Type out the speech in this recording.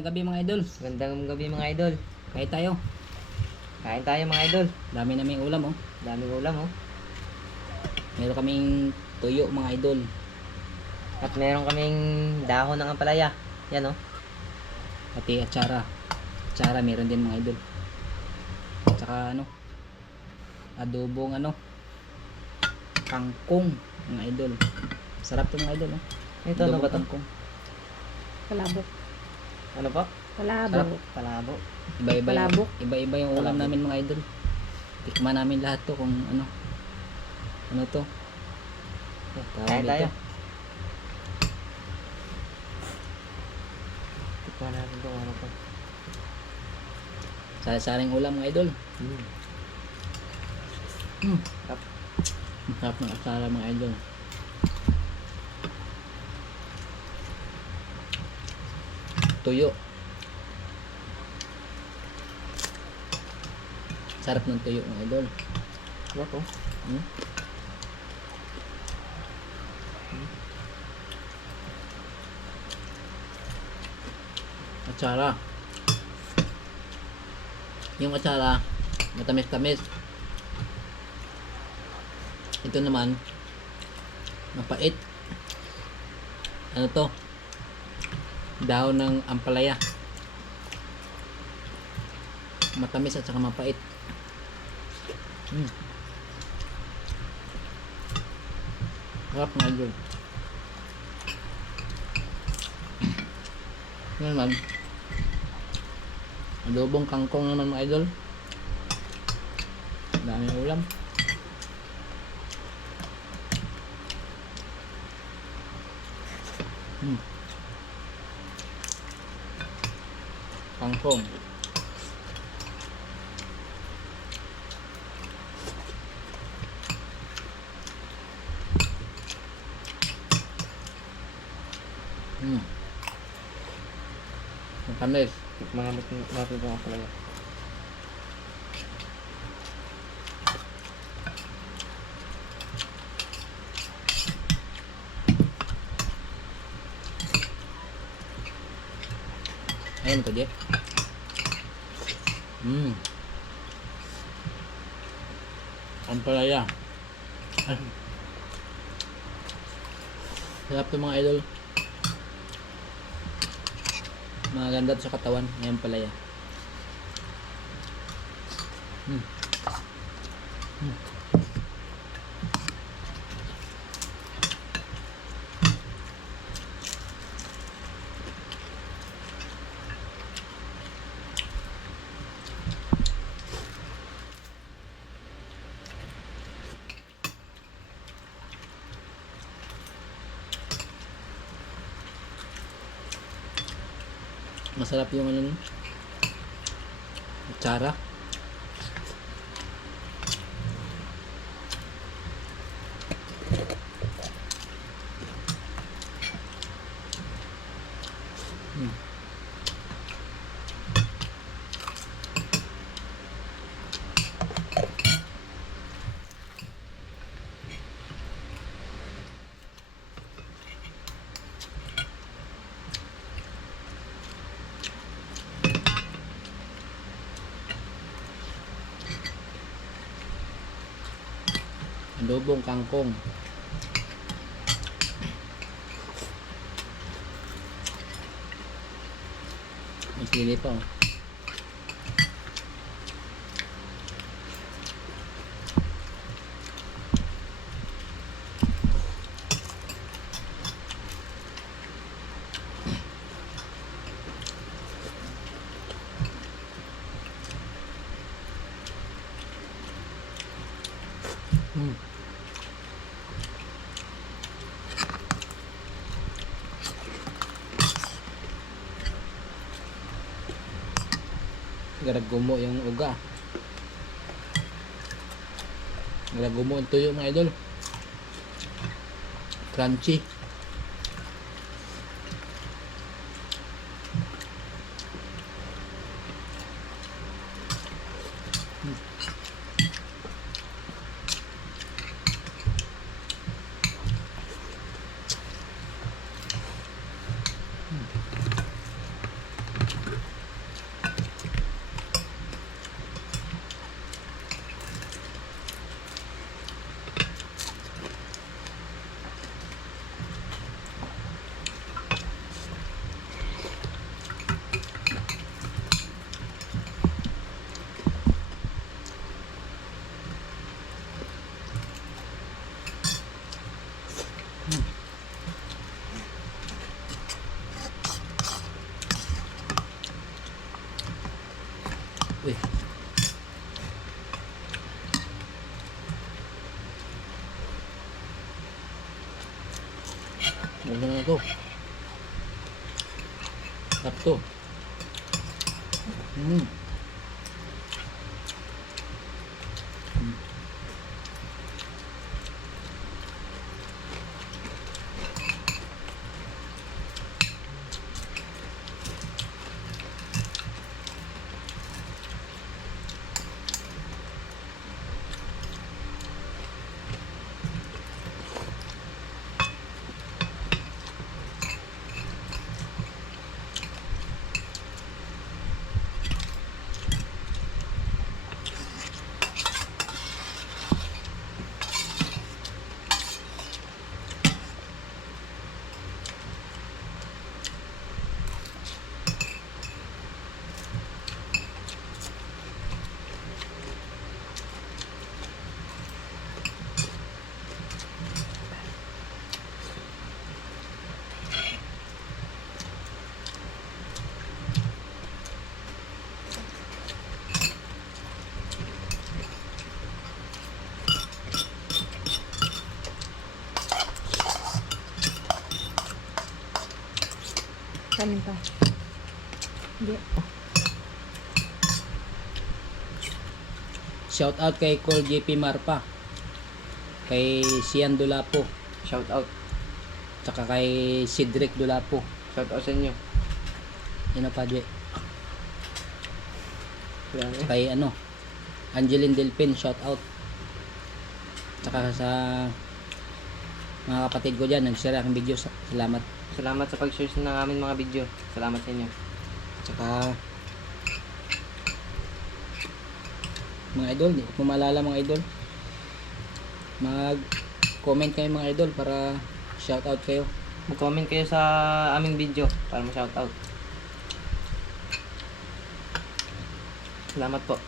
Magandang gabi mga idol. Gandang gabi mga idol. Kain tayo. Kain tayo mga idol. Dami naming ulam oh. Daming ulam oh. Meron kaming tuyo mga idol. At meron kaming dahon ng ampalaya. Yan oh. Pati atsara. Atsara meron din mga idol. Tsaka ano, adobong ano, kangkong mga idol. Sarap to mga idol oh. Ito ano Adobo ba to? kangkong. Palabok. Ano pa? Palabok. Palabo. Iba-iba Palabok. iba-iba yung ulam Palabok. namin mga idol. Tikman namin lahat to kung ano. Ano to? Kain tayo. dito. Tikman natin kung ano to. Sari-saring ulam mga idol. Sarap. Ang sarap ng atsara mga idol. Tuyo. Sarap ng tuyo mga idol. Ano to? Hmm? Atsara. Yung atsara, matamis-tamis. Ito naman, mapait. Ano to? Dahon ng ampalaya. Matamis at saka mapait. Sarap nga idol. Ano naman? Adobong kangkong naman mga idol. Daming ulam. Kangkong. Matamis. Tikman natin yung ampalaya. Ayan ko, Jeff. Ampalaya. Ay. Sarap to mga idol. Maganda to sa katawan. Ayan palaya. Masarap yung ano, atsara. Adobong kangkong. May sili pa oh. Garagumo yung uga. Garagumo yung tuyo mga idol. Crunchy. Huwag na ito. Sarap to. Mm. Kanin pa. Hindi. Shout out kay Col JP Marpa. Kay Sian Dulapo. Shout out. Tsaka kay Cedric Dulapo. Shout out sa inyo. Yun na Padre. Grabe. Kay ano, Angeline Delpin, shout out. Tsaka sa mga kapatid ko dyan, nag-share aking video. Salamat. Salamat sa pag-share ng aming mga video. Salamat sa inyo. Tsaka mga idol, di ko po maalala mga idol. Mag-comment kayo mga idol para shout out kayo. Mag-comment kayo sa aming video para ma-shout out. Salamat po.